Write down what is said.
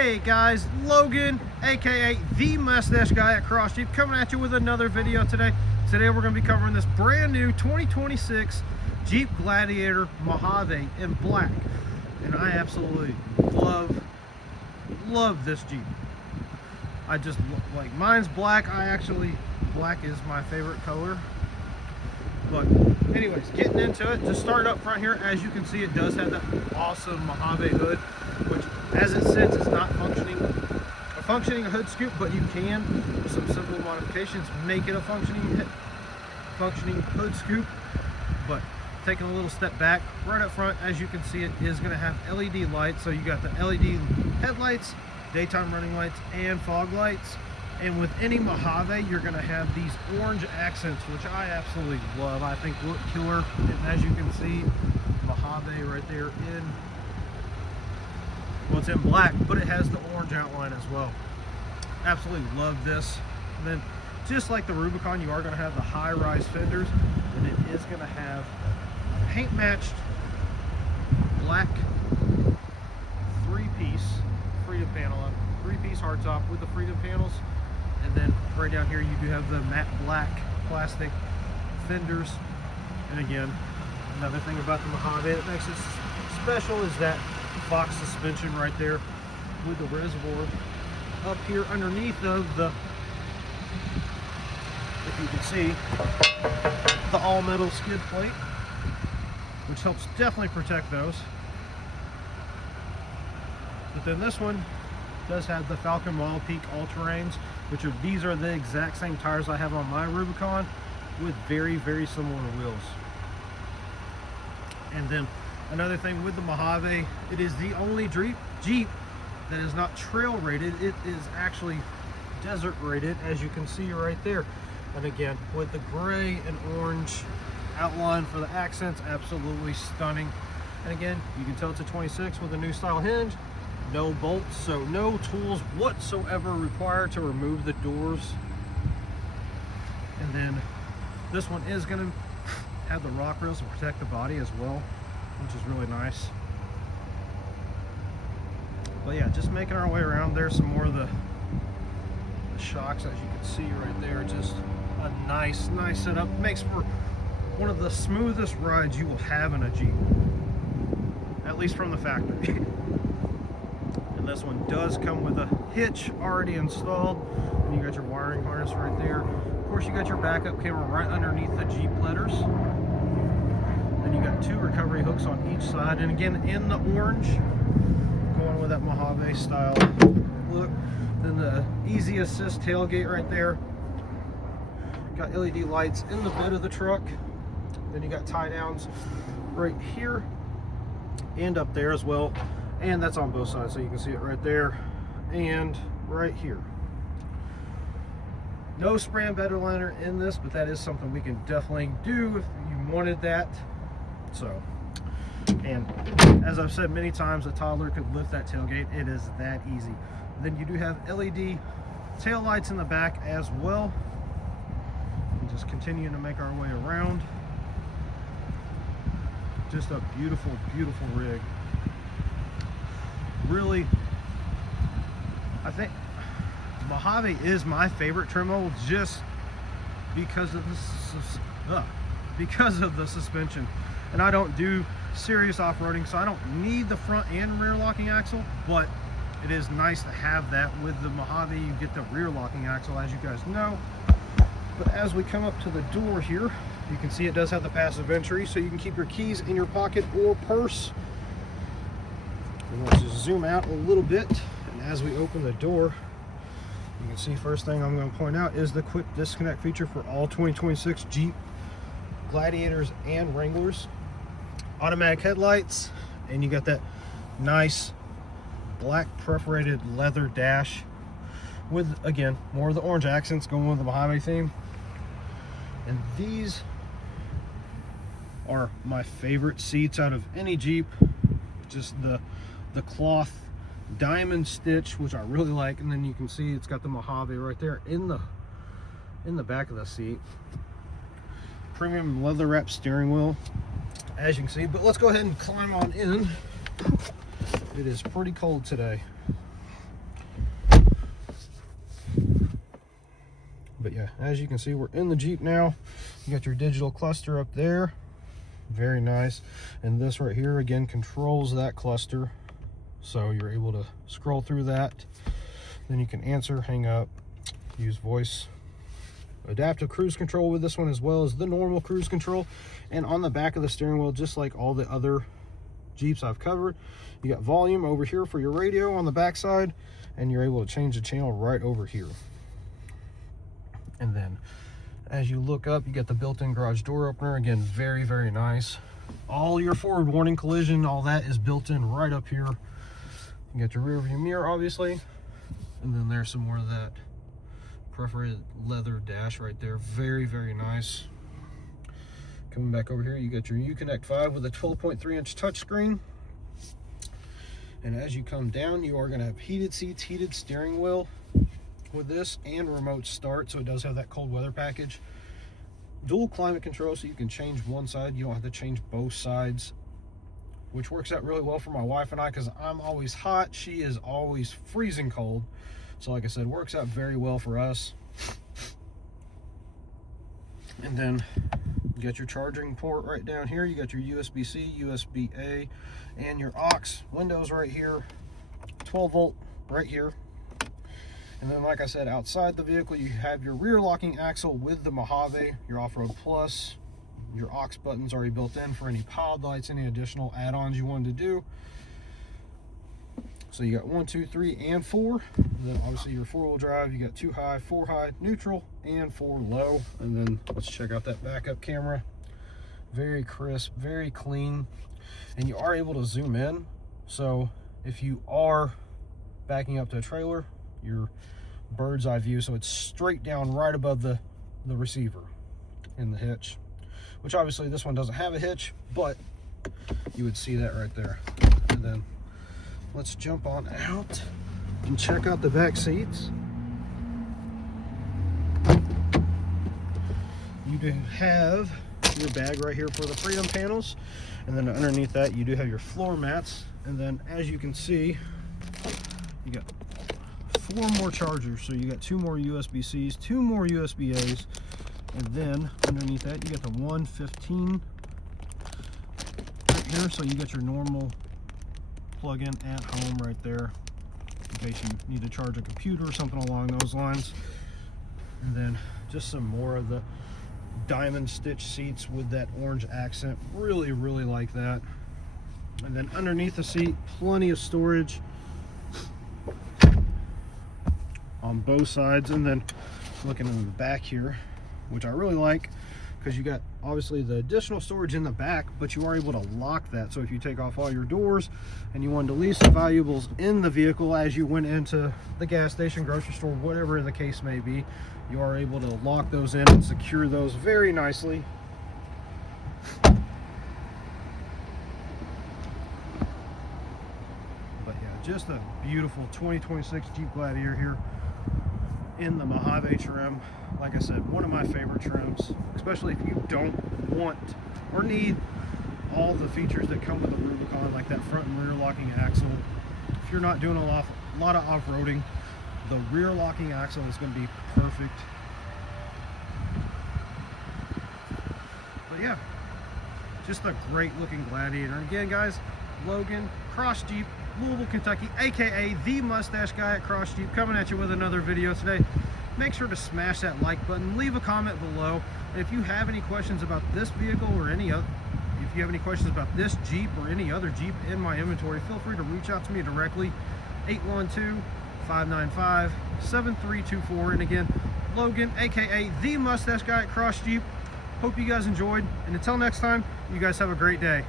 Hey guys, Logan, aka the Mustache Guy at Cross Jeep, coming at you with another video today. Today we're going to be covering this brand new 2026 Jeep Gladiator Mojave in black, and I absolutely love this Jeep. I just like, mine's black. Black is my favorite color. But anyways, getting into it, just start up front here. As you can see, it does have that awesome Mojave hood, which as it sits is not a functioning hood scoop, but you can, with some simple modifications, make it a functioning hood scoop. But taking a little step back, right up front, as you can see, it is going to have LED lights. So you got the LED headlights, daytime running lights, and fog lights. And with any Mojave, you're going to have these orange accents, which I absolutely love. I think look killer. And as you can see, Mojave right there it's in black, but it has the orange outline as well. Absolutely love this. And then, just like the Rubicon, you are going to have the high-rise fenders, and it is going to have paint-matched black three-piece Freedom panel up, three-piece hardtop with the Freedom panels. And then right down here you do have the matte black plastic fenders. And again, another thing about the Mojave that makes it special is that Fox suspension right there with the reservoir up here underneath of the, if you can see, the all metal skid plate, which helps definitely protect those. But then this one does have the Falcon Wall Peak all-terrains, which these are the exact same tires I have on my Rubicon, with very, very similar wheels. And then another thing with the Mojave, it is the only Jeep that is not trail rated. It is actually desert rated, as you can see right there. And again, with the gray and orange outline for the accents, absolutely stunning. And again, you can tell it's a 26 with a new style hinge. No bolts, so no tools whatsoever required to remove the doors. And then this one is going to have the rock rails to protect the body as well, which is really nice. But yeah, just making our way around. There's some more of the shocks, as you can see right there. Just a nice setup. Makes for one of the smoothest rides you will have in a Jeep, at least from the factory. And this one does come with a hitch already installed, and you got your wiring harness right there. Of course, you got your backup camera right underneath the Jeep letters. Then you got two recovery hooks on each side, and again in the orange, going with that Mojave style look. Then the easy assist tailgate right there. Got LED lights in the bed of the truck. Then you got tie downs right here and up there as well. And that's on both sides, so you can see it right there and right here. No spray and bed liner in this, but that is something we can definitely do if you wanted that. So, and as I've said many times, a toddler could lift that tailgate. It is that easy. Then you do have LED tail lights in the back as well. And just continuing to make our way around. Just a beautiful, beautiful rig. Really, I think Mojave is my favorite trim level just because of the suspension. And I don't do serious off-roading, so I don't need the front and rear locking axle, but it is nice to have that. With the Mojave, you get the rear locking axle, as you guys know. But as we come up to the door here, you can see it does have the passive entry, so you can keep your keys in your pocket or purse. And let's just zoom out a little bit, and as we open the door, you can see first thing I'm going to point out is the quick disconnect feature for all 2026 Jeep Gladiators and Wranglers. Automatic headlights, and you got that nice black perforated leather dash with, again, more of the orange accents going with the Mojave theme. And these are my favorite seats out of any Jeep. Just the cloth diamond stitch, which I really like. And then you can see it's got the Mojave right there in the back of the seat. Premium leather wrap steering wheel, as you can see. But let's go ahead and climb on in. It is pretty cold today. But yeah, as you can see, we're in the Jeep now. You got your digital cluster up there, very nice. And this right here again controls that cluster, so you're able to scroll through that. Then you can answer, hang up, use voice, adaptive cruise control with this one, as well as the normal cruise control. And on the back of the steering wheel, just like all the other Jeeps I've covered, you got volume over here for your radio on the back side, and you're able to change the channel right over here. And then as you look up, you got the built-in garage door opener. Again, very, very nice. All your forward warning, collision, all that is built in right up here. You got your rear view mirror, obviously. And then there's some more of that perforated leather dash right there. Very, very nice. Coming back over here, you got your Uconnect 5 with a 12.3-inch touchscreen. And as you come down, you are going to have heated seats, heated steering wheel with this, and remote start, so it does have that cold weather package. Dual climate control, so you can change one side, you don't have to change both sides, which works out really well for my wife and I, because I'm always hot, she is always freezing cold. So like I said, works out very well for us. And then you got your charging port right down here. You got your USB-C, USB-A, and your aux windows right here. 12 volt right here. And then, like I said, outside the vehicle, you have your rear locking axle with the Mojave, your Off-Road Plus. Your aux buttons already built in for any pod lights, any additional add-ons you wanted to do. So you got 1, 2, 3, and 4. And then obviously your 4-wheel drive, you got 2 high, 4 high, neutral, and 4 low. And then let's check out that backup camera. Very crisp, very clean. And you are able to zoom in. So if you are backing up to a trailer, your bird's eye view, so it's straight down right above the receiver in the hitch, which obviously this one doesn't have a hitch, but you would see that right there. And then let's jump on out and check out the back seats. You do have your bag right here for the Freedom panels, and then underneath that you do have your floor mats. And then as you can see, you got 4 more chargers, so you got 2 more USB-Cs, 2 more USB-As, and then underneath that you got the 115 right here, so you got your normal plug-in at home right there in case you need to charge a computer or something along those lines. And then just some more of the diamond stitch seats with that orange accent. Really, really like that. And then underneath the seat, plenty of storage on both sides. And then looking in the back here, which I really like, because you got obviously the additional storage in the back, but you are able to lock that. So if you take off all your doors and you wanted to leave some valuables in the vehicle as you went into the gas station, grocery store, whatever the case may be, you are able to lock those in and secure those very nicely. But yeah, just a beautiful 2026 Jeep Gladiator here in the Mojave trim. Like I said, one of my favorite trims, especially if you don't want or need all the features that come with a Rubicon, like that front and rear locking axle. If you're not doing a lot of off-roading, the rear locking axle is going to be perfect. But yeah, just a great looking Gladiator. Again, guys, Logan, Cross Jeep, Louisville, Kentucky, aka the Mustache Guy at Cross Jeep, coming at you with another video today. Make sure to smash that like button, leave a comment below, and if you have any questions about this vehicle or any other, if you have any questions about this Jeep or any other Jeep in my inventory, feel free to reach out to me directly, 812-595-7324. And again, Logan, aka the Mustache Guy at Cross Jeep. Hope you guys enjoyed, and until next time, you guys have a great day.